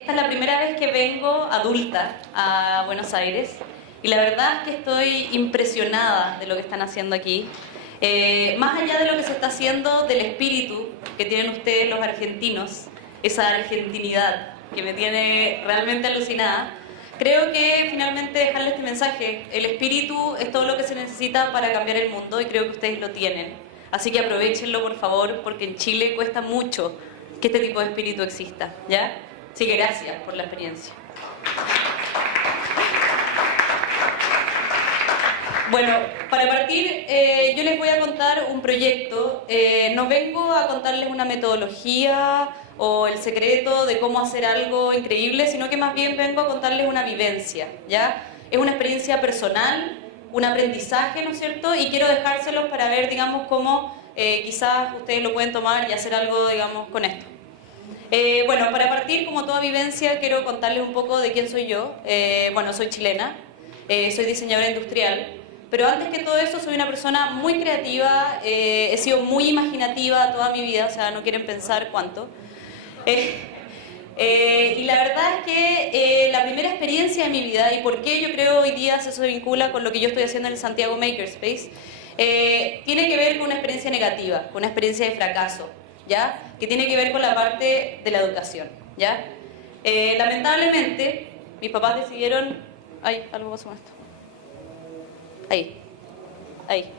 Esta es la primera vez que vengo adulta a Buenos Aires y la verdad es que estoy impresionada de lo que están haciendo aquí. Más allá de lo que se está haciendo, del espíritu que tienen ustedes los argentinos, esa argentinidad que me tiene realmente alucinada, creo que finalmente dejarle este mensaje: el espíritu es todo lo que se necesita para cambiar el mundo y creo que ustedes lo tienen. Así que aprovechenlo, por favor, porque en Chile cuesta mucho que este tipo de espíritu exista, ¿ya? Así que gracias por la experiencia. Bueno, para partir, yo les voy a contar un proyecto. No vengo a contarles una metodología o el secreto de cómo hacer algo increíble, sino que más bien vengo a contarles una vivencia, ¿ya? Es una experiencia personal, un aprendizaje, ¿no es cierto? Y quiero dejárselos para ver, digamos, cómo quizás ustedes lo pueden tomar y hacer algo, digamos, con esto. Bueno, para partir, como toda vivencia, quiero contarles un poco de quién soy yo. Bueno, soy chilena, soy diseñadora industrial, pero antes que todo eso soy una persona muy creativa, he sido muy imaginativa toda mi vida, o sea, no quieren pensar cuánto. Y la verdad es que la primera experiencia de mi vida, y por qué yo creo hoy día eso se vincula con lo que yo estoy haciendo en el Santiago Makerspace, tiene que ver con una experiencia negativa, con una experiencia de fracaso, ¿ya? Que tiene que ver con la parte de la educación, ¿ya? Lamentablemente, mis papás decidieron... Ay, algo pasó con esto. Ahí.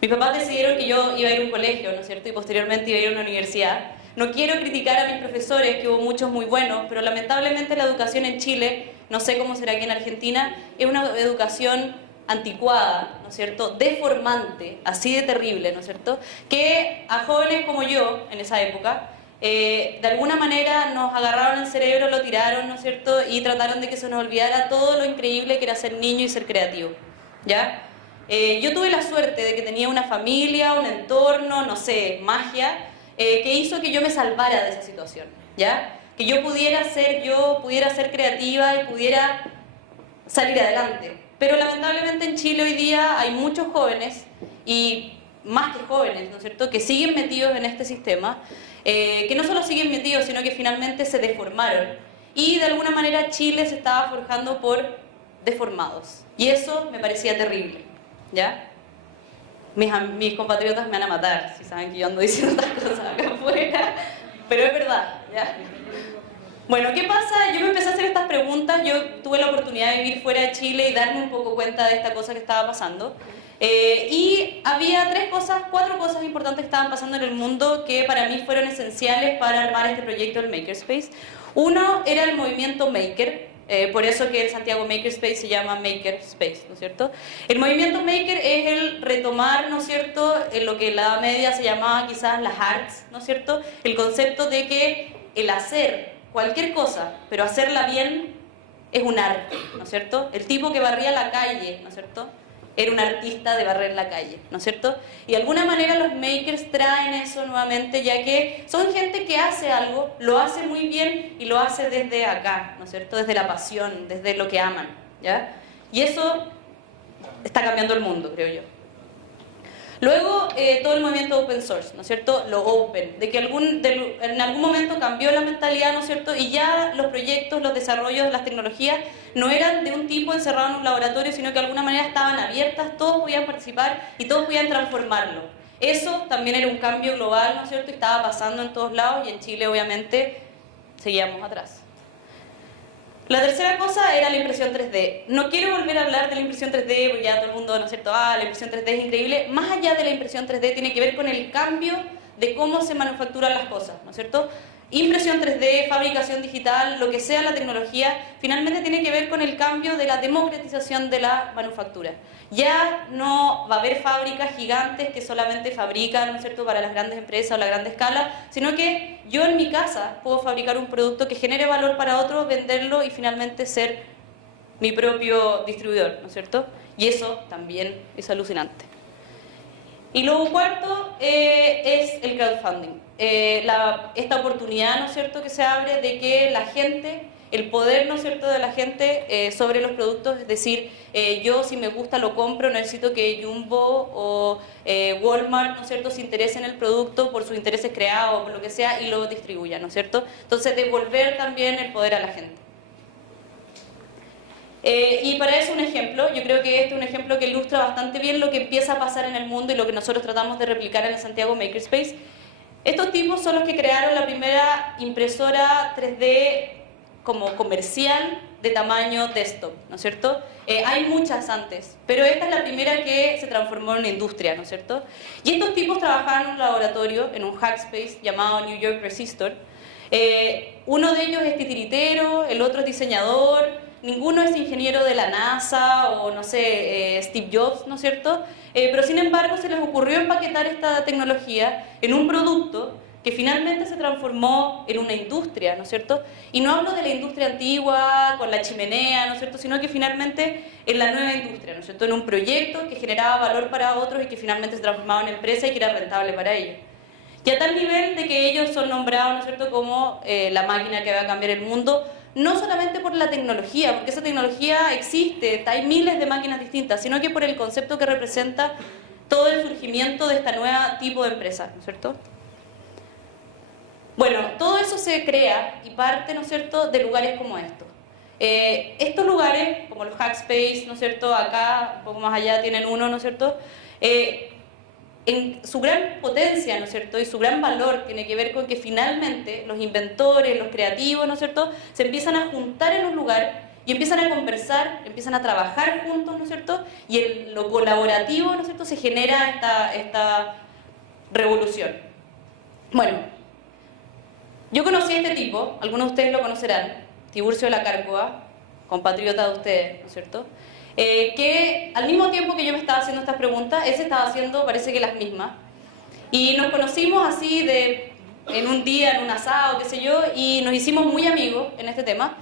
Mis papás decidieron que yo iba a ir a un colegio, ¿no es cierto? Y posteriormente iba a ir a una universidad. No quiero criticar a mis profesores, que hubo muchos muy buenos, pero lamentablemente la educación en Chile, no sé cómo será aquí en Argentina, es una educación anticuada, ¿no es cierto?, deformante, así de terrible, ¿no es cierto?, que a jóvenes como yo, en esa época, de alguna manera nos agarraron el cerebro, lo tiraron, ¿no es cierto?, y trataron de que se nos olvidara todo lo increíble que era ser niño y ser creativo, ¿ya? Yo tuve la suerte de que tenía una familia, un entorno, no sé, magia, que hizo que yo me salvara de esa situación, ¿ya? Que yo pudiera ser creativa y pudiera salir adelante. Pero lamentablemente en Chile hoy día hay muchos jóvenes, y más que jóvenes, ¿no es cierto?, que siguen metidos en este sistema, que no solo siguen metidos, sino que finalmente se deformaron. Y de alguna manera Chile se estaba forjando por deformados. Y eso me parecía terrible, ¿ya? Mis compatriotas me van a matar si saben que yo ando diciendo estas cosas acá afuera, pero es verdad, ¿ya? Bueno, ¿qué pasa? Yo me empecé a hacer estas preguntas, yo tuve la oportunidad de vivir fuera de Chile y darme un poco cuenta de esta cosa que estaba pasando. Y había cuatro cosas importantes que estaban pasando en el mundo que para mí fueron esenciales para armar este proyecto del Makerspace. Uno era el movimiento Maker, por eso que el Santiago Makerspace se llama Makerspace, ¿no es cierto? El movimiento Maker es el retomar, ¿no es cierto?, en lo que en la Edad Media se llamaba quizás las arts, ¿no es cierto?, el concepto de que el hacer cualquier cosa, pero hacerla bien, es un arte, ¿no es cierto? El tipo que barría la calle, ¿no es cierto?, era un artista de barrer la calle, ¿no es cierto? Y de alguna manera los makers traen eso nuevamente, ya que son gente que hace algo, lo hace muy bien y lo hace desde acá, ¿no es cierto?, desde la pasión, desde lo que aman, ¿ya? Y eso está cambiando el mundo, creo yo. Luego, todo el movimiento open source, ¿no es cierto?, lo open, de que en algún momento cambió la mentalidad, ¿no es cierto?, y ya los proyectos, los desarrollos, las tecnologías no eran de un tipo encerrado en un laboratorio, sino que de alguna manera estaban abiertas, todos podían participar y todos podían transformarlo. Eso también era un cambio global, ¿no es cierto?, y estaba pasando en todos lados, y en Chile obviamente seguíamos atrás. La tercera cosa era la impresión 3D. No quiero volver a hablar de la impresión 3D porque ya todo el mundo, ¿no es cierto?, la impresión 3D es increíble. Más allá de la impresión 3D tiene que ver con el cambio de cómo se manufacturan las cosas, ¿no es cierto? Impresión 3D, fabricación digital, lo que sea la tecnología, finalmente tiene que ver con el cambio de la democratización de la manufactura. Ya no va a haber fábricas gigantes que solamente fabrican, ¿no es cierto?, para las grandes empresas o la grande escala, sino que yo en mi casa puedo fabricar un producto que genere valor para otros, venderlo y finalmente ser mi propio distribuidor, ¿no es cierto? Y eso también es alucinante. Y luego cuarto es el crowdfunding. Esta oportunidad, ¿no es cierto?, que se abre de que la gente el poder, ¿no es cierto?, de la gente sobre los productos, es decir, yo si me gusta lo compro, no necesito que Jumbo o Walmart, ¿no es cierto?, se interese en el producto por sus intereses creados o por lo que sea y lo distribuya, ¿no es cierto? Entonces, devolver también el poder a la gente. Y para eso un ejemplo, yo creo que este es un ejemplo que ilustra bastante bien lo que empieza a pasar en el mundo y lo que nosotros tratamos de replicar en el Santiago Makerspace. Estos tipos son los que crearon la primera impresora 3D como comercial de tamaño desktop, ¿no es cierto? Hay muchas antes, pero esta es la primera que se transformó en una industria, ¿no es cierto? Y estos tipos trabajaban en un laboratorio, en un hackspace llamado New York Resistor. Uno de ellos es titiritero, el otro es diseñador, ninguno es ingeniero de la NASA o, no sé, Steve Jobs, ¿no es cierto? Pero sin embargo se les ocurrió empaquetar esta tecnología en un producto que finalmente se transformó en una industria, ¿no es cierto? Y no hablo de la industria antigua, con la chimenea, ¿no es cierto? Sino que finalmente en la nueva industria, ¿no es cierto? En un proyecto que generaba valor para otros y que finalmente se transformaba en empresa y que era rentable para ellos. Y a tal nivel de que ellos son nombrados, ¿no es cierto?, como la máquina que va a cambiar el mundo, no solamente por la tecnología, porque esa tecnología existe, hay miles de máquinas distintas, sino que por el concepto que representa todo el surgimiento de esta nueva tipo de empresa, ¿no es cierto? Bueno, todo eso se crea y parte, ¿no es cierto?, de lugares como estos. Estos lugares, como los Hackspace, ¿no es cierto?, acá, un poco más allá tienen uno, ¿no es cierto?, en su gran potencia, ¿no es cierto?, y su gran valor tiene que ver con que finalmente los inventores, los creativos, ¿no es cierto?, se empiezan a juntar en un lugar y empiezan a conversar, empiezan a trabajar juntos, ¿no es cierto?, y en lo colaborativo, ¿no es cierto?, se genera esta revolución. Bueno, yo conocí a este tipo, algunos de ustedes lo conocerán, Tiburcio de la Cárcova, compatriota de ustedes, ¿no es cierto?, que al mismo tiempo que yo me estaba haciendo estas preguntas, él se estaba haciendo, parece que las mismas. Y nos conocimos así en un día, en un asado, qué sé yo, y nos hicimos muy amigos en este tema.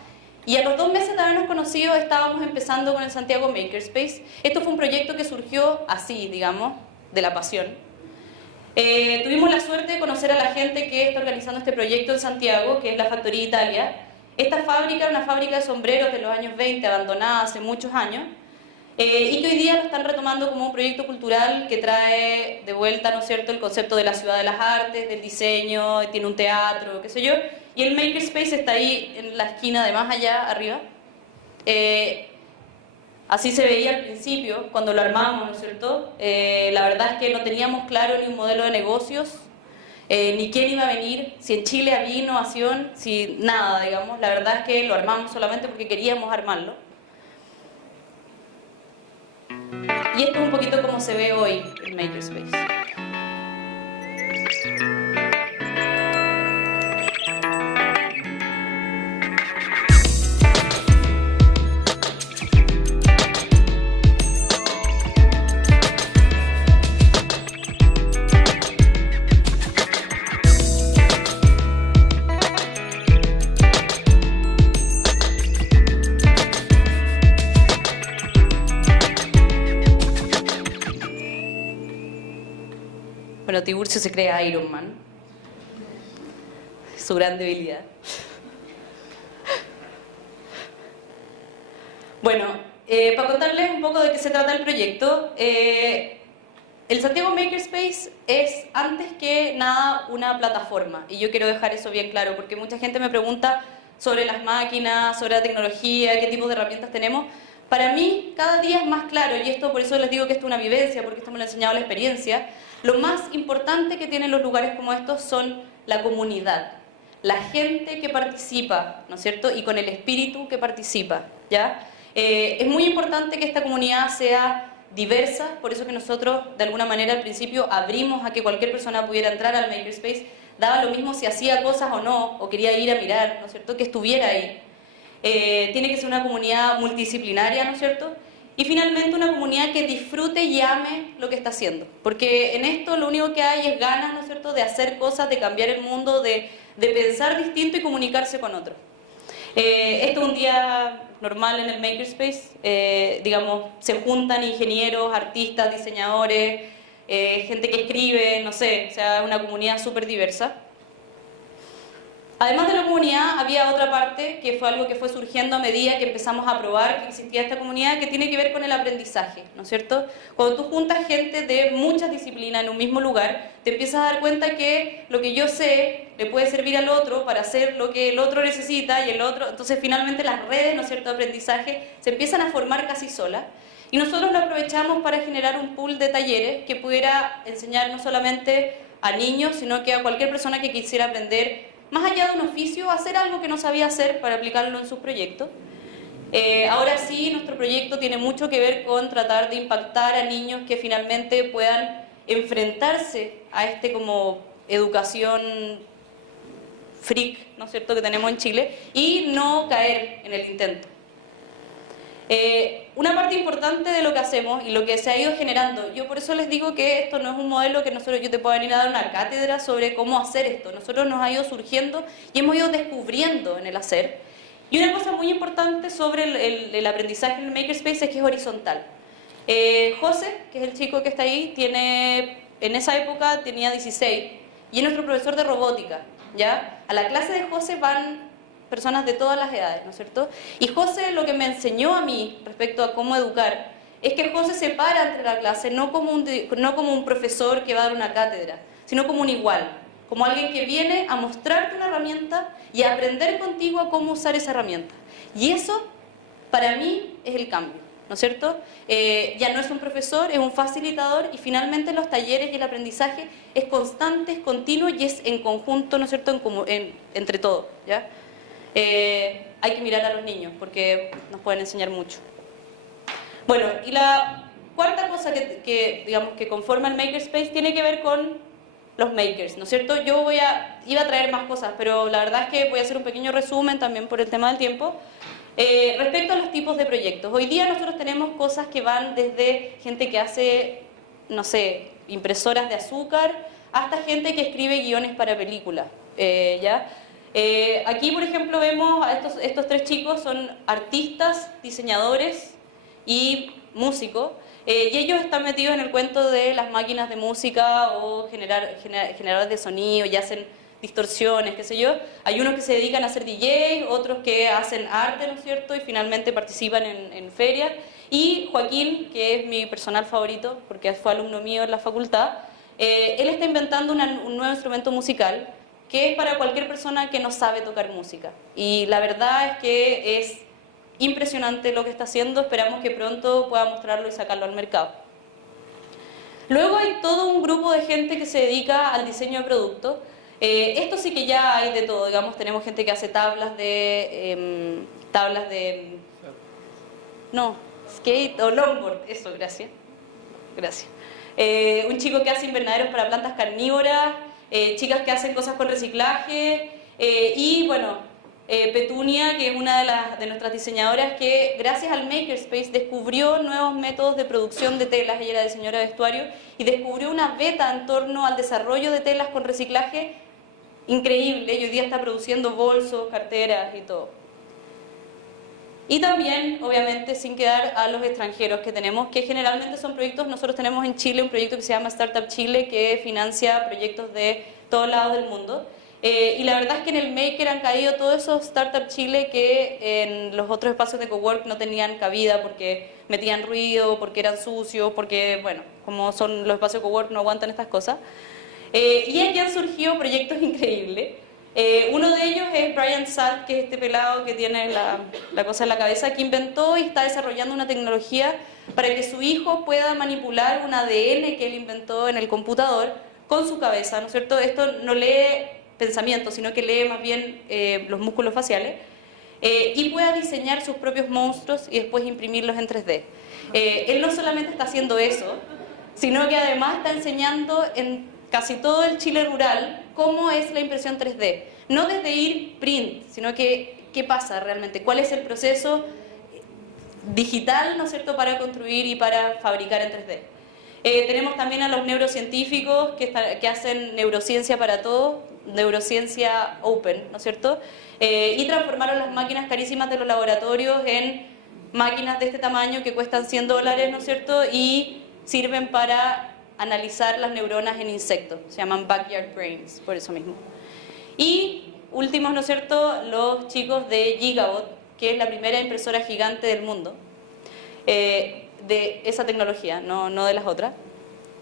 Y a los 2 meses de habernos conocido, estábamos empezando con el Santiago Makerspace. Esto fue un proyecto que surgió así, digamos, de la pasión. Tuvimos la suerte de conocer a la gente que está organizando este proyecto en Santiago, que es la Factoría Italia. Esta fábrica era una fábrica de sombreros de los años 20, abandonada hace muchos años, y que hoy día lo están retomando como un proyecto cultural que trae de vuelta, ¿no es cierto?, el concepto de la ciudad de las artes, del diseño, tiene un teatro, qué sé yo, y el Makerspace está ahí en la esquina de más allá, arriba. Así se veía al principio, cuando lo armamos, ¿no es cierto? La verdad es que no teníamos claro ni un modelo de negocios, ni quién iba a venir, si en Chile había innovación, si nada, digamos. La verdad es que lo armamos solamente porque queríamos armarlo. Y esto es un poquito como se ve hoy el Makerspace. Bueno, Tiburcio se cree Iron Man. Su gran debilidad. Bueno, para contarles un poco de qué se trata el proyecto, el Santiago Makerspace es antes que nada una plataforma, y yo quiero dejar eso bien claro, porque mucha gente me pregunta sobre las máquinas, sobre la tecnología, qué tipo de herramientas tenemos. Para mí, cada día es más claro, y esto por eso les digo que esto es una vivencia, porque esto me lo ha enseñado la experiencia. Lo más importante que tienen los lugares como estos son la comunidad, la gente que participa, ¿no es cierto?, y con el espíritu que participa, ¿ya? Es muy importante que esta comunidad sea diversa, por eso que nosotros, de alguna manera, al principio abrimos a que cualquier persona pudiera entrar al Makerspace, daba lo mismo si hacía cosas o no, o quería ir a mirar, ¿no es cierto?, que estuviera ahí. Tiene que ser una comunidad multidisciplinaria, ¿no es cierto?, y finalmente una comunidad que disfrute y ame lo que está haciendo, porque en esto lo único que hay es ganas, ¿no es cierto?, de hacer cosas, de cambiar el mundo, de pensar distinto y comunicarse con otros. Esto es un día normal en el Makerspace, digamos, se juntan ingenieros, artistas, diseñadores, gente que escribe, no sé, o sea, una comunidad súper diversa. Además de la comunidad, había otra parte que fue algo que fue surgiendo a medida que empezamos a probar que existía esta comunidad, que tiene que ver con el aprendizaje, ¿no es cierto? Cuando tú juntas gente de muchas disciplinas en un mismo lugar, te empiezas a dar cuenta que lo que yo sé le puede servir al otro para hacer lo que el otro necesita y el otro... Entonces, finalmente las redes, ¿no es cierto?, de aprendizaje se empiezan a formar casi solas. Y nosotros lo aprovechamos para generar un pool de talleres que pudiera enseñar no solamente a niños, sino que a cualquier persona que quisiera aprender más allá de un oficio, hacer algo que no sabía hacer para aplicarlo en sus proyectos. Ahora sí, nuestro proyecto tiene mucho que ver con tratar de impactar a niños que finalmente puedan enfrentarse a como educación freak, ¿no es cierto?, que tenemos en Chile, y no caer en el intento. Una parte importante de lo que hacemos y lo que se ha ido generando, yo por eso les digo que esto no es un modelo que yo te pueda venir a dar una cátedra sobre cómo hacer esto. Nosotros nos ha ido surgiendo y hemos ido descubriendo en el hacer. Y una cosa muy importante sobre el aprendizaje en el Makerspace es que es horizontal. José, que es el chico que está ahí, en esa época tenía 16 y es nuestro profesor de robótica, ¿ya? A la clase de José van personas de todas las edades, ¿no es cierto? Y José lo que me enseñó a mí respecto a cómo educar es que José se para entre la clase no como un profesor que va a dar una cátedra, sino como un igual, como alguien que viene a mostrarte una herramienta y a aprender contigo a cómo usar esa herramienta. Y eso, para mí, es el cambio, ¿no es cierto? Ya no es un profesor, es un facilitador y finalmente los talleres y el aprendizaje es constante, es continuo y es en conjunto, ¿no es cierto?, entre todos, ¿ya? Hay que mirar a los niños porque nos pueden enseñar mucho. Bueno, y la cuarta cosa digamos, que conforma el Makerspace tiene que ver con los makers, ¿no es cierto? Iba a traer más cosas, pero la verdad es que voy a hacer un pequeño resumen también por el tema del tiempo. Respecto a los tipos de proyectos, hoy día nosotros tenemos cosas que van desde gente que hace, no sé, impresoras de azúcar, hasta gente que escribe guiones para películas, ¿ya? Aquí, por ejemplo, vemos a estos tres chicos, son artistas, diseñadores y músicos, y ellos están metidos en el cuento de las máquinas de música o generadores de sonido, y hacen distorsiones, qué sé yo. Hay unos que se dedican a ser DJ, otros que hacen arte, ¿no es cierto?, y finalmente participan en ferias. Y Joaquín, que es mi personal favorito, porque fue alumno mío en la facultad, él está inventando un nuevo instrumento musical, que es para cualquier persona que no sabe tocar música. Y la verdad es que es impresionante lo que está haciendo, esperamos que pronto pueda mostrarlo y sacarlo al mercado. Luego hay todo un grupo de gente que se dedica al diseño de productos. Esto sí que ya hay de todo, digamos, tenemos gente que hace skate o longboard, eso, gracias. Un chico que hace invernaderos para plantas carnívoras, chicas que hacen cosas con reciclaje, y bueno, Petunia, que es una de nuestras diseñadoras, que gracias al Makerspace descubrió nuevos métodos de producción de telas. Ella era diseñadora de vestuario y descubrió una beta en torno al desarrollo de telas con reciclaje increíble, y hoy día está produciendo bolsos, carteras y todo. Y también, obviamente, sin quedar a los extranjeros que tenemos, que generalmente son proyectos. Nosotros tenemos en Chile un proyecto que se llama Startup Chile, que financia proyectos de todos lados del mundo. Y la verdad es que en el Maker han caído todos esos Startup Chile que en los otros espacios de cowork no tenían cabida porque metían ruido, porque eran sucios, porque, bueno, como son los espacios de cowork no aguantan estas cosas. Y aquí han surgido proyectos increíbles. Uno de ellos es Brian Salt, que es este pelado que tiene la cosa en la cabeza, que inventó y está desarrollando una tecnología para que su hijo pueda manipular un ADN que él inventó en el computador con su cabeza, ¿no es cierto? Esto no lee pensamientos, sino que lee más bien los músculos faciales, y pueda diseñar sus propios monstruos y después imprimirlos en 3D. Él no solamente está haciendo eso, sino que además está enseñando en casi todo el Chile rural cómo es la impresión 3D. No desde ir print, sino que qué pasa realmente, cuál es el proceso digital, ¿no es cierto?, para construir y para fabricar en 3D. Tenemos también a los neurocientíficos que hacen neurociencia para todo, neurociencia open, ¿no es cierto? Y transformaron las máquinas carísimas de los laboratorios en máquinas de este tamaño que cuestan $100, ¿no es cierto? Y sirven para analizar las neuronas en insectos, se llaman backyard brains, por eso mismo. Y últimos, ¿no es cierto?, los chicos de Gigabot, que es la primera impresora gigante del mundo, de esa tecnología, no de las otras.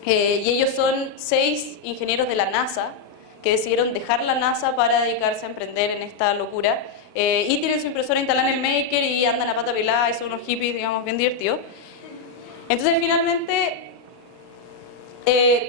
Y ellos son 6 ingenieros de la NASA que decidieron dejar la NASA para dedicarse a emprender en esta locura. Y tienen su impresora instalada en el Maker y andan a pata pelada y son unos hippies, digamos, bien divertidos. Entonces, finalmente,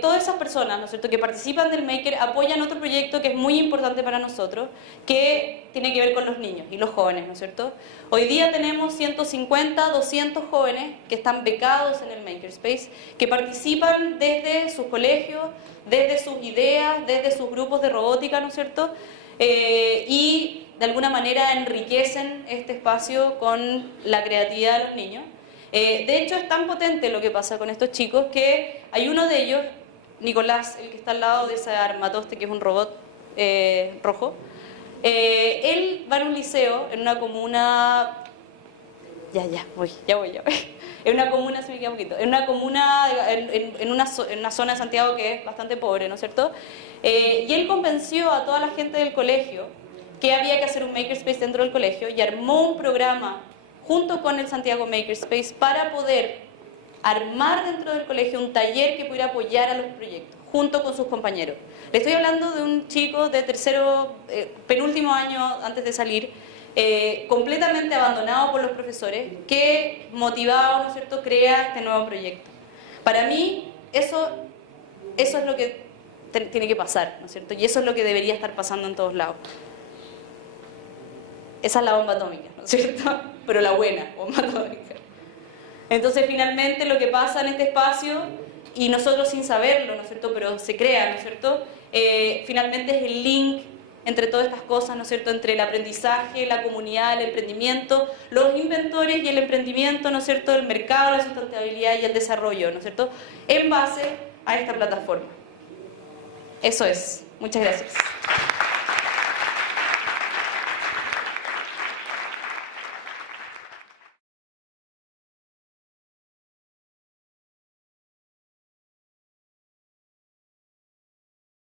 todas esas personas, ¿no es cierto?, que participan del Maker apoyan otro proyecto que es muy importante para nosotros, que tiene que ver con los niños y los jóvenes, ¿no es cierto? Hoy día tenemos 150, 200 jóvenes que están becados en el Makerspace, que participan desde sus colegios, desde sus ideas, desde sus grupos de robótica, ¿no es cierto?, y de alguna manera enriquecen este espacio con la creatividad de los niños. De hecho, es tan potente lo que pasa con estos chicos que hay uno de ellos, Nicolás, el que está al lado de ese armatoste que es un robot rojo. Él va en un liceo, en una comuna... Ya voy. En una comuna, se me queda un poquito, en una comuna, en una zona de Santiago que es bastante pobre, ¿no es cierto? Y él convenció a toda la gente del colegio que había que hacer un makerspace dentro del colegio y armó un programa junto con el Santiago Makerspace para poder armar dentro del colegio un taller que pudiera apoyar a los proyectos, junto con sus compañeros. Le estoy hablando de un chico de tercero, penúltimo año antes de salir, completamente abandonado por los profesores, que motivado, ¿no es cierto?, crea este nuevo proyecto. Para mí, eso es lo que tiene que pasar, ¿no es cierto? Y eso es lo que debería estar pasando en todos lados. Esa es la bomba atómica, ¿no es cierto? Pero la buena bomba atómica. Entonces, finalmente, lo que pasa en este espacio, y nosotros sin saberlo, ¿no es cierto?, pero se crea, ¿no es cierto?, finalmente es el link entre todas estas cosas, ¿no es cierto?, entre el aprendizaje, la comunidad, el emprendimiento, los inventores y el emprendimiento, ¿no es cierto?, el mercado, la sustentabilidad y el desarrollo, ¿no es cierto?, en base a esta plataforma. Eso es. Muchas gracias.